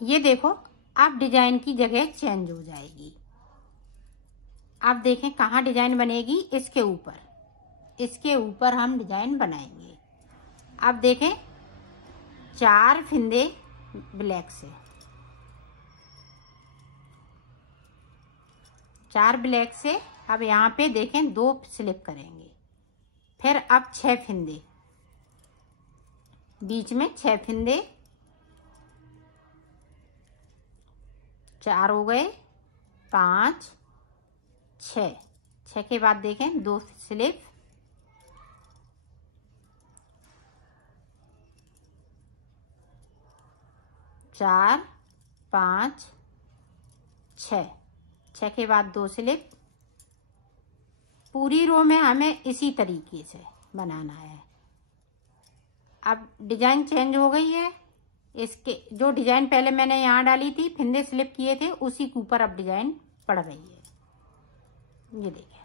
ये देखो अब डिजाइन की जगह चेंज हो जाएगी। अब देखें कहाँ डिजाइन बनेगी, इसके ऊपर हम डिजाइन बनाएंगे। अब देखें 4 फिंदे ब्लैक से, 4 ब्लैक से। अब यहाँ पे देखें 2 स्लिप करेंगे, फिर अब 6 फिंदे, बीच में 6 फिंदे, 4 हो गए, 5 6, 6 के बाद देखें 2 स्लिप, 4 5 6, 6 के बाद 2 स्लिप। पूरी रो में हमें इसी तरीके से बनाना है। अब डिजाइन चेंज हो गई है। इसके जो डिजाइन पहले मैंने यहाँ डाली थी, फिंदे स्लिप किए थे, उसी के ऊपर अब डिजाइन पड़ रही है। ये देखिए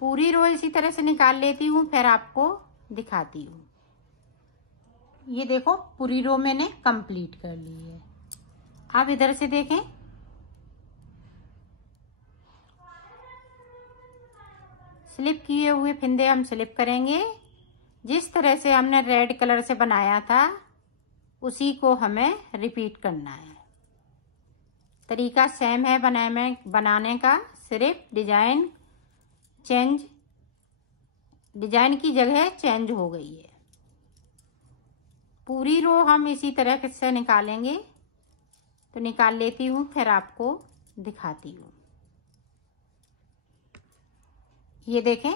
पूरी रो इसी तरह से निकाल लेती हूँ, फिर आपको दिखाती हूँ। ये देखो पूरी रो मैंने कंप्लीट कर ली है। अब इधर से देखें, स्लिप किए हुए फिंदे हम स्लिप करेंगे। जिस तरह से हमने रेड कलर से बनाया था उसी को हमें रिपीट करना है। तरीका सेम है बनाने का, सिर्फ डिजाइन की जगह चेंज हो गई है। पूरी रो हम इसी तरह से निकालेंगे। तो निकाल लेती हूँ, फिर आपको दिखाती हूँ। ये देखें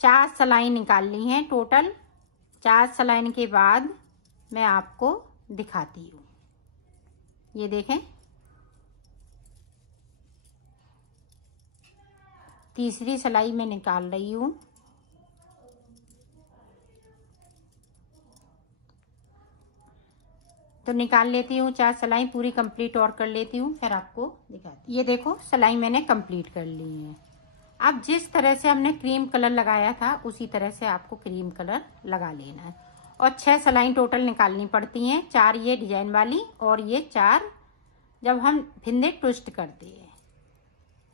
4 सलाइन निकाल ली हैं टोटल। 4 सलाइन के बाद मैं आपको दिखाती हूँ। ये देखें तीसरी सिलाई में निकाल रही हूँ। तो निकाल लेती हूँ 4 सिलाई पूरी कंप्लीट और कर लेती हूँ, फिर आपको दिखाती हूँ। ये देखो सिलाई मैंने कंप्लीट कर ली है। अब जिस तरह से हमने क्रीम कलर लगाया था उसी तरह से आपको क्रीम कलर लगा लेना है। और 6 सिलाई टोटल निकालनी पड़ती हैं, 4 ये डिजाइन वाली और ये 4 जब हम फिंदे ट्विस्ट करते हैं,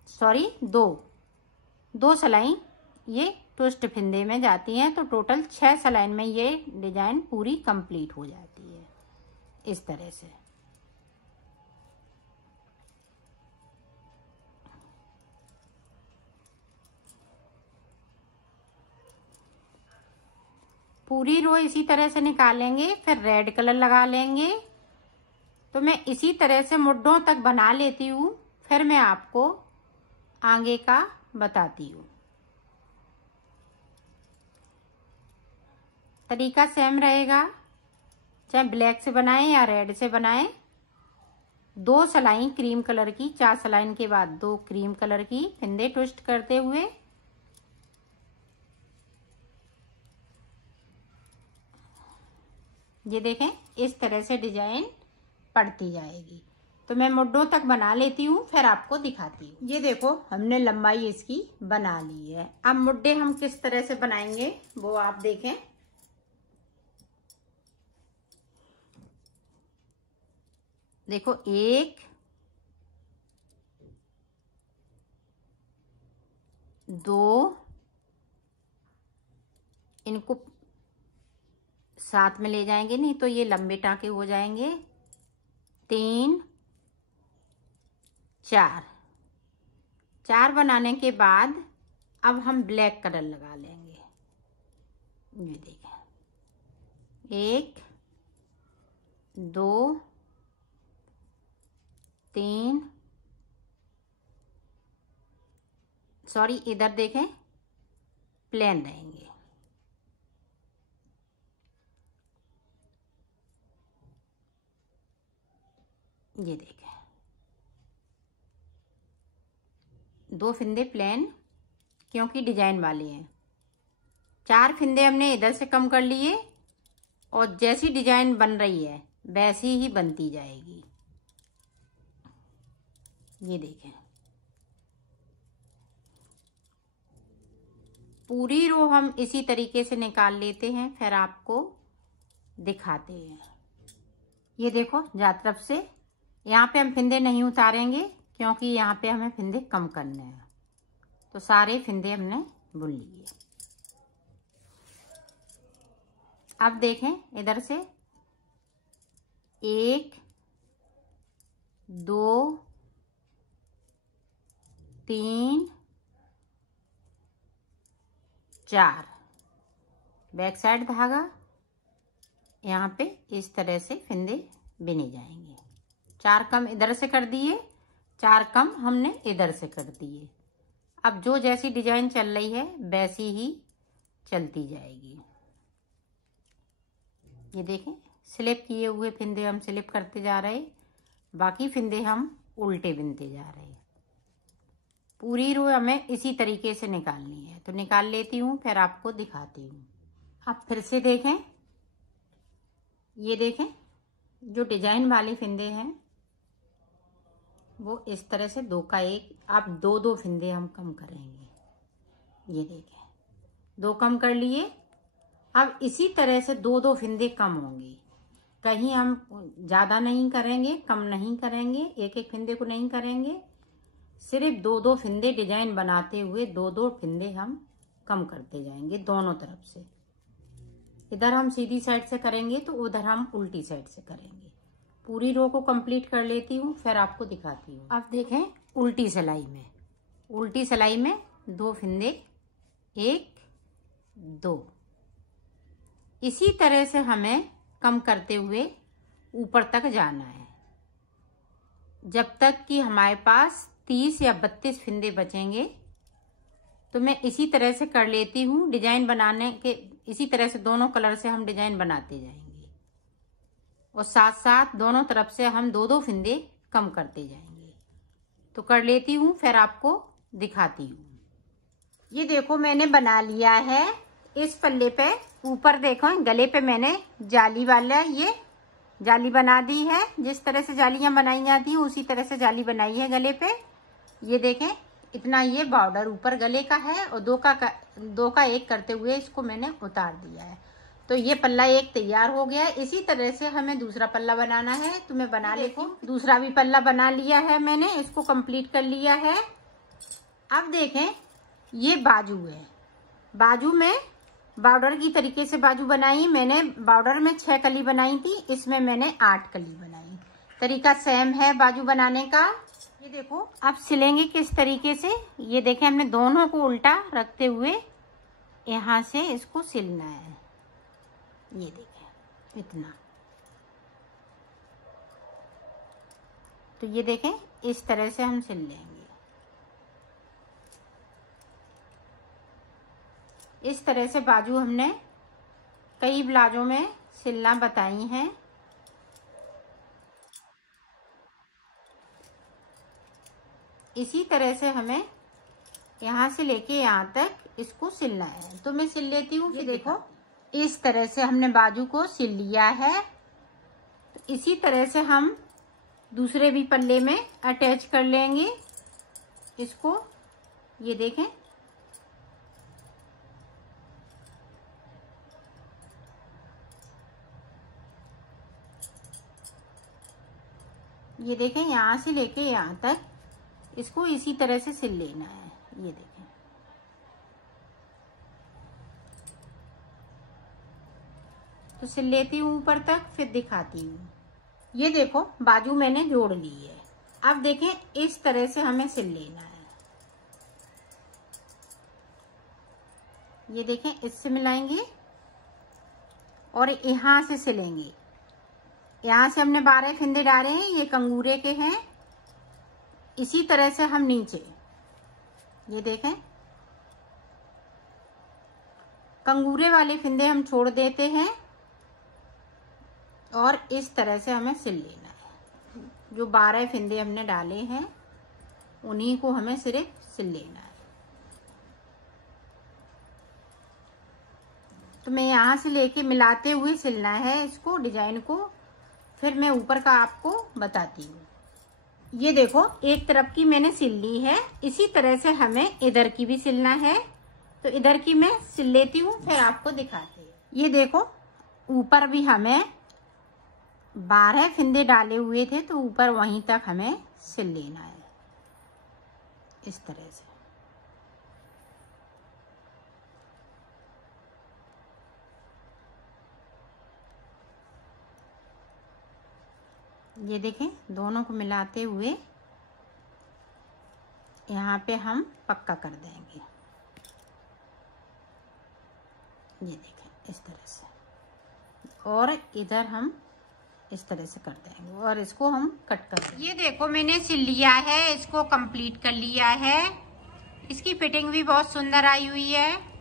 सॉरी 2 सिलाई ये ट्विस्ट फिंदे में जाती हैं। तो टोटल 6 सिलाई में ये डिजाइन पूरी कंप्लीट हो जाती है इस तरह से। पूरी रो इसी तरह से निकालेंगे, फिर रेड कलर लगा लेंगे। तो मैं इसी तरह से मुड्ढों तक बना लेती हूँ, फिर मैं आपको आगे का बताती हूँ। तरीका सेम रहेगा, चाहे ब्लैक से बनाएं या रेड से बनाएं। 2 सिलाई क्रीम कलर की, 4 सिलाई के बाद 2 क्रीम कलर की फिंदे ट्विस्ट करते हुए ये देखें इस तरह से डिजाइन पड़ती जाएगी। तो मैं मुड्ढों तक बना लेती हूँ, फिर आपको दिखाती हूँ। ये देखो हमने लंबाई इसकी बना ली है। अब मुड्ढे हम किस तरह से बनाएंगे वो आप देखें। देखो 1 2, इनको साथ में ले जाएंगे, नहीं तो ये लंबे टाँके हो जाएंगे। 3 4 बनाने के बाद अब हम ब्लैक कलर लगा लेंगे। ये देखें 1 2 3, सॉरी इधर देखें प्लेन रहेंगे। ये देखें 2 फिंदे प्लेन, क्योंकि डिजाइन वाले हैं। 4 फिंदे हमने इधर से कम कर लिए और जैसी डिजाइन बन रही है वैसी ही बनती जाएगी। ये देखें पूरी रो हम इसी तरीके से निकाल लेते हैं, फिर आपको दिखाते हैं। ये देखो चार तरफ से, यहाँ पे हम फिंदे नहीं उतारेंगे क्योंकि यहाँ पे हमें फिंदे कम करने हैं। तो सारे फिंदे हमने बुन लिए। अब देखें इधर से 1 2 3 4 बैक साइड धागा, यहाँ पे इस तरह से फिंदे बिने जाएंगे। 4 कम इधर से कर दिए, 4 कम हमने इधर से कर दिए। अब जो जैसी डिजाइन चल रही है वैसी ही चलती जाएगी। ये देखें स्लिप किए हुए फिंदे हम स्लिप करते जा रहे, बाकी फिंदे हम उल्टे बिनते जा रहे। पूरी रो हमें इसी तरीके से निकालनी है। तो निकाल लेती हूँ, फिर आपको दिखाती हूँ। अब फिर से देखें, ये देखें जो डिजाइन वाले फिंदे हैं वो इस तरह से 2 का 1, अब 2 फिंदे हम कम करेंगे। ये देखें 2 कम कर लिए। अब इसी तरह से 2 फिंदे कम होंगे, कहीं हम ज्यादा नहीं करेंगे, कम नहीं करेंगे, एक फिंदे को नहीं करेंगे, सिर्फ 2 फिंदे डिजाइन बनाते हुए 2 फिंदे हम कम करते जाएंगे दोनों तरफ से। इधर हम सीधी साइड से करेंगे तो उधर हम उल्टी साइड से करेंगे। पूरी रो को कंप्लीट कर लेती हूँ, फिर आपको दिखाती हूँ। अब देखें उल्टी सिलाई में 2 फिंदे 1 2, इसी तरह से हमें कम करते हुए ऊपर तक जाना है जब तक कि हमारे पास 30 या 32 फिंदे बचेंगे। तो मैं इसी तरह से कर लेती हूँ डिजाइन बनाने के। इसी तरह से दोनों कलर से हम डिजाइन बनाते जाएंगे और साथ साथ दोनों तरफ से हम 2 फिंदे कम करते जाएंगे। तो कर लेती हूँ, फिर आपको दिखाती हूँ। ये देखो मैंने बना लिया है इस पल्ले पे। ऊपर देखो गले पे मैंने जाली वाला ये जाली बना दी है। जिस तरह से जालियां बनाई जाती हैं उसी तरह से जाली बनाई है गले पे। ये देखें इतना ये बॉर्डर ऊपर गले का है और 2 का 1 करते हुए इसको मैंने उतार दिया है। तो ये पल्ला 1 तैयार हो गया है। इसी तरह से हमें दूसरा पल्ला बनाना है, तो मैं बना लेती हूँ। दूसरा भी पल्ला बना लिया है मैंने, इसको कंप्लीट कर लिया है। अब देखें ये बाजू है, बाजू में बॉर्डर की तरीके से बाजू बनाई मैंने। बॉर्डर में 6 कली बनाई थी, इसमें मैंने 8 कली बनाई। तरीका सेम है बाजू बनाने का। ये देखो अब सिलेंगे किस तरीके से। ये देखें हमने दोनों को उल्टा रखते हुए यहाँ से इसको सिलना है। ये देखें इतना। तो ये देखें इस तरह से हम सिल लेंगे। इस तरह से बाजू हमने कई ब्लाउजों में सिलना बताई हैं। इसी तरह से हमें यहाँ से लेके यहाँ तक इसको सिलना है। तो मैं सिल लेती हूँ। ये देखो इस तरह से हमने बाजू को सिल लिया है। तो इसी तरह से हम दूसरे भी पल्ले में अटैच कर लेंगे इसको। ये देखें ये देखें यहाँ से लेके यहाँ तक इसको इसी तरह से सिल लेना है। ये देखें तो सिल लेती हूँ ऊपर तक, फिर दिखाती हूँ। ये देखो बाजू मैंने जोड़ ली है। अब देखें इस तरह से हमें सिल लेना है। ये देखें इससे मिलाएंगे और यहाँ से सिलेंगे। यहाँ से हमने 12 फिंदे डाले हैं, ये कंगूरे के हैं। इसी तरह से हम नीचे ये देखें कंगूरे वाले फिंदे हम छोड़ देते हैं और इस तरह से हमें सिल लेना है। जो 12 फिंदे हमने डाले हैं उन्हीं को हमें सिर्फ सिल लेना है। तो मैं यहाँ से लेके मिलाते हुए सिलना है इसको, डिजाइन को। फिर मैं ऊपर का आपको बताती हूँ। ये देखो एक तरफ की मैंने सिल ली है, इसी तरह से हमें इधर की भी सिलना है। तो इधर की मैं सिल लेती हूँ, फिर आपको दिखाती हूँ। ये देखो ऊपर भी हमें 12 फिंदे डाले हुए थे, तो ऊपर वहीं तक हमें सिल लेना है इस तरह से। ये देखें, दोनों को मिलाते हुए यहाँ पे हम पक्का कर देंगे। ये देखें इस तरह से, और इधर हम इस तरह से कर देंगे और इसको हम कट कर देंगे। ये देखो मैंने सिल लिया है, इसको कंप्लीट कर लिया है। इसकी फिटिंग भी बहुत सुंदर आई हुई है।